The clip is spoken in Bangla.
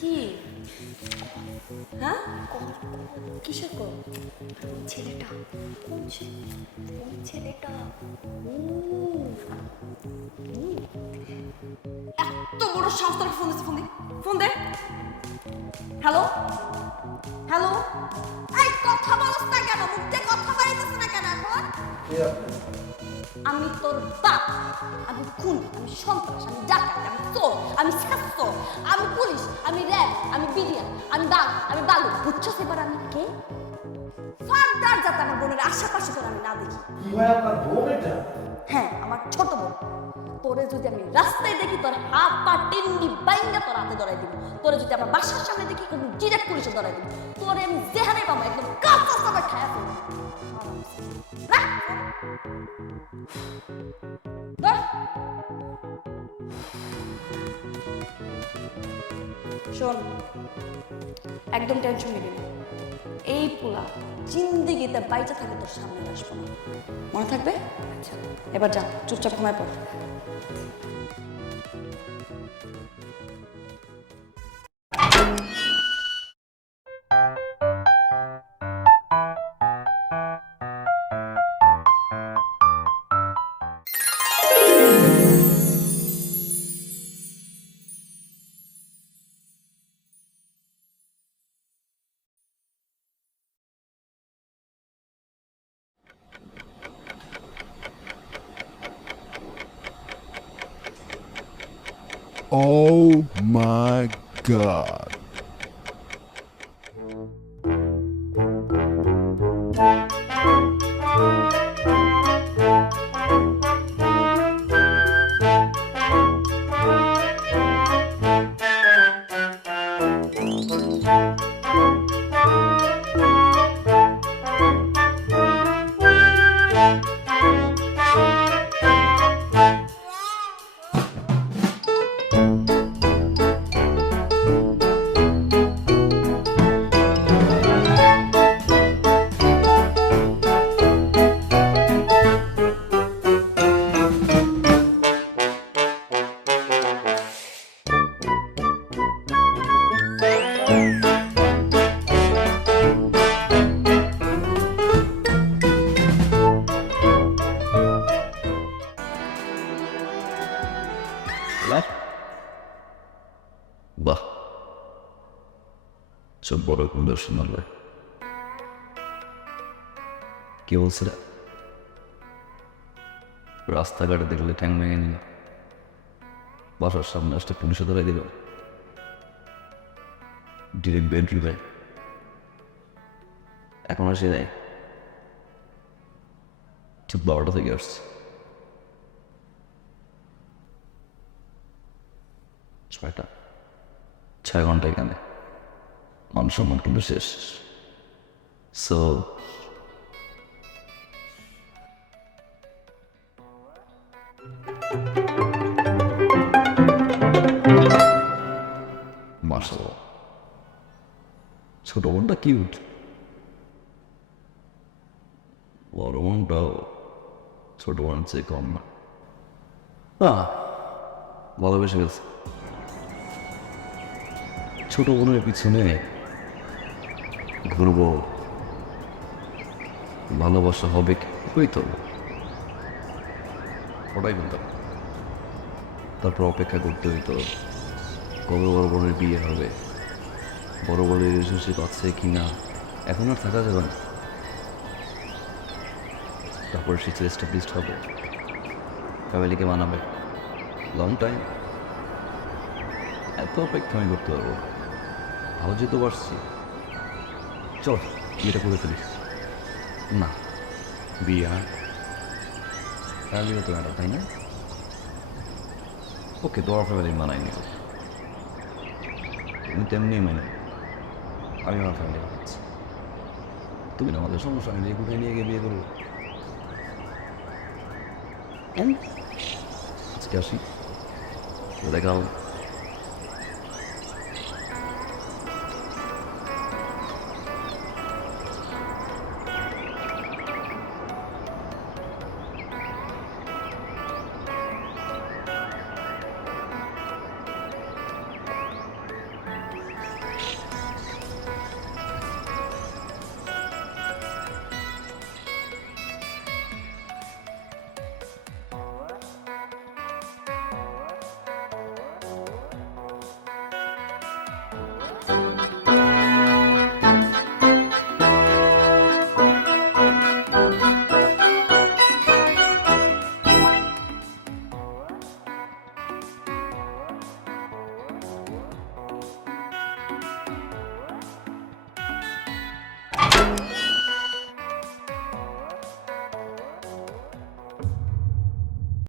কি হ্যাঁ কিসের কল? ছেলেটা কোন ছেলেটা এত বড় সাহস তোর ফোন দিচ্ছে? ফোন দে হ্যালো হ্যালো এই কথা বলছ না কেন? মুখ দিয়ে কথা বাড়াইতেছ না কেন এখন? আমি তোর বাপ, আমি খুন, আমি সন্ত্রাস, আমি ডাকাত, আমি চোর, আমি ছাত্র, আমি পুলিশ, আমি র্যাব, আমি বিডিআর, আমি বাঘ, আমি বালু। বুঝছো এবার আমি কে? ফার্দার যাতে আমার বোনের আশেপাশে তোর আমি না দেখি। কি হয় আপনার বোন এটা? হ্যাঁ, আমার ছোট বোন। তোরে যদি আমি রাস্তায় দেখি তোর হাত পা টিন্ডি বাইঙ্গা তোর হাতে ধরাই দিব। তোরে যদি আমার বাসার সামনে দেখি ডিরেক্ট পুলিশে ধরাই দিব। তোরে আমি যেখানে পাবো একদম কাঁচা চাপা খায়া ফেলবো। শোন, একদম টেনশন নিবি না। এই পোলা জিন্দিগিতে বাইচা থাকে তোর সামনে আসবো না, মনে থাকবে? আচ্ছা, এবার যা, চুপচাপ ঘুমায় পড়। Oh my god. বাহ, সব বড় সুন্দর সুন্দর ভাই। কি বলছে রে? রাস্তাঘাটে দেখলে ঠ্যাং ভেঙে নিল, বাসার সামনে আসতে পুলিশে ধরাই দিল, ডিরেক্ট বেন্টলি ভাই। এখন আসে নাই, ঠিক 12টা থেকে আসছে। 6 ঘন্টা এখানে, মান সম্মান কিন্তু শেষ। সো মাশাআল্লাহ, ছোট বোনটা কিউট, বড় বোনটাও ছোট বোনের চেয়ে কম না। ভালোবেসে গেছে। ছোট বোনের পিছনে ঘুরবো, ভালোবাসা হবে, ওই তো ওটাই বলতাম। তারপর অপেক্ষা করতে হইতো কবে বড় বোনের বিয়ে হবে, বড় বোনের রিলেশনশিপ আছে কি না, এখন আর থাকা যাবে না। তারপর সে এস্টাবলিশড হবে, ফ্যামিলিকে মানাবে, লং টাইম। এত অপেক্ষা আমি করতে পারবো? ভালো যেতে পারছি, চল বিয়েটা করে ফেলিস। না, বিয়ে আর ফ্যামিলি তো ম্যাডাম, তাই না? ওকে, তোমার ফ্যামিলি মানাই নিব, তুমি তেমনি মানে আমি আমার ফ্যামিলি মানাচ্ছি। তুমি না আমাদের সমস্যা নেই, কোথায় নিয়ে গিয়ে বিয়ে করবো। আজকে আসি, দেখা